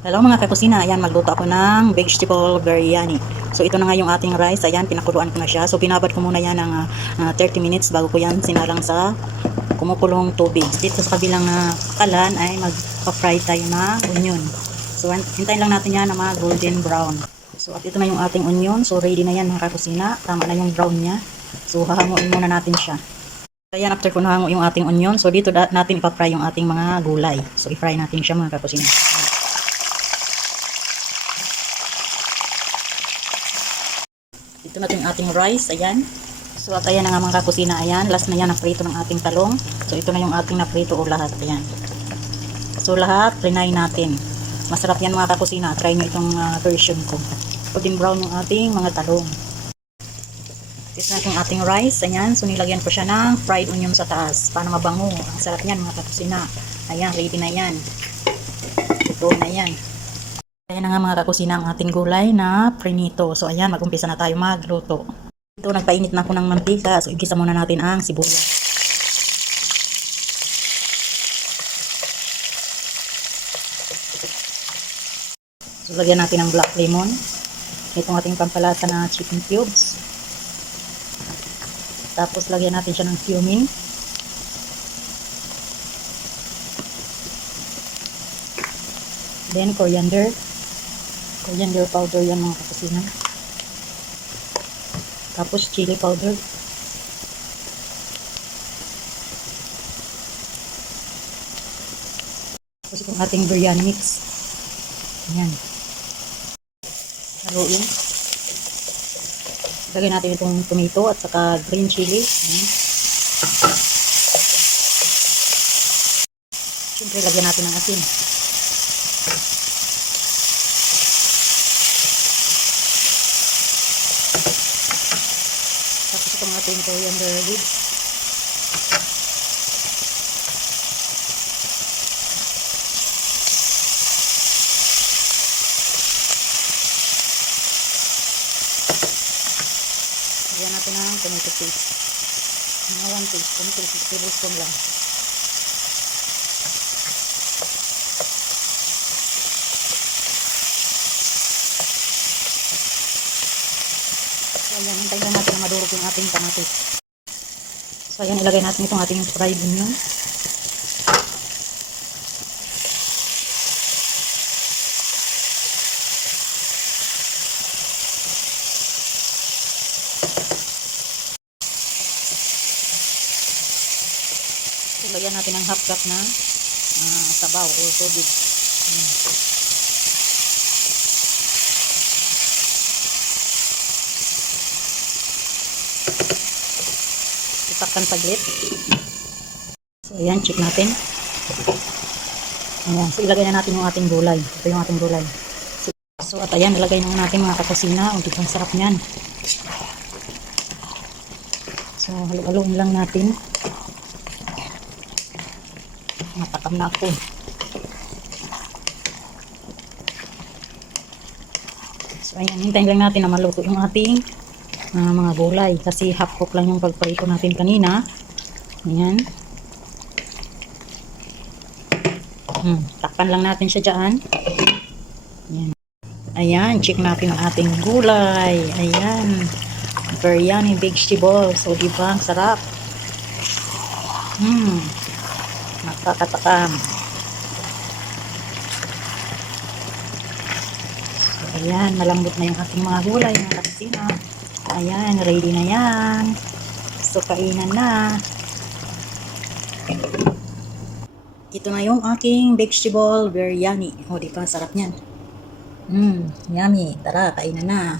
Hello mga kakusina, ayan magluto ako ng vegetable biryani. So ito na nga yung ating rice, ayan pinakuluan ko na siya. So binabad ko muna yan ng 30 minutes bago ko yan sinalang sa kumukulong tubig. Dito sa kabilang kalan ay magpa-fry tayo na onion. So hintayin lang natin yan na mga golden brown. So at ito na yung ating onion, so ready na yan mga kakusina, tama na yung brown niya. So hahanguin muna natin siya. Ayan, after ko nahango yung ating onion, so dito natin ipa-fry yung ating mga gulay. So i-fry natin siya mga kakusina. Ito natin ating rice, ayan. So at ayan na nga mga kakusina, ayan. Last na yan ang prito ng ating talong. So ito na yung ating naprito o lahat, ayan. So lahat, trinay natin. Masarap yan mga kakusina. Try nyo itong version ko. Golden brown yung ating mga talong. Ito natin ating rice, ayan. So nilagyan ko siya ng fried onion sa taas. Para mabango. Ang sarap yan mga kakusina. Ayan, ready na yan. Ito na yan. Ayan na nga mga kakusina ang ating gulay na prinito. So ayan, mag-umpisa na tayo magluto. Ito, nagpainit na ako ng mantika. So igisa muna natin ang sibuyas. So lagyan natin ng black lemon. Itong ating pampalasa na chicken cubes. Tapos lagyan natin siya ng cumin. Then coriander powder yan mga kakusina. Tapos chili powder. Tapos itong ating biryani mix. Ayan. Haluin. Lagyan natin itong tomato at saka green chili. Ayan. Siyempre lagyan natin ng asin. Tapos itong ating coriander leaves. Lagyan natin ng tomato paste. Mga 1 tablespoon lang. So ayan, hintayin lang natin na madurog yung ating kamatis. So ayan, ilagay natin itong ating fried onion. So lagyan natin ng half cup na sabaw o tubig. Itakpan saglit. So ayan, check natin. Ayan, so ilagay na natin yung ating gulay. Ito yung ating gulay. So at ayan, ilagay na natin mga kakusina. Ang ang sarap niyan. So halu-haluin lang natin. Matakam na ako. So ayan, hintayin lang natin na maluto yung ating mga gulay. Kasi half cook lang yung pagprito natin kanina. Ayan. Takpan lang natin siya dyan. Ayan. Ayan, check natin ang ating gulay. Ayan. Biryani vegetable. So diba, ang sarap. Nakakatakam. So ayan, malambot na yung ating mga gulay mga kakusina. Ayan, ready na yan. So kainan na. Ito na yung aking vegetable biryani. O, di ba? Sarap niyan. Yummy. Tara, kainan na.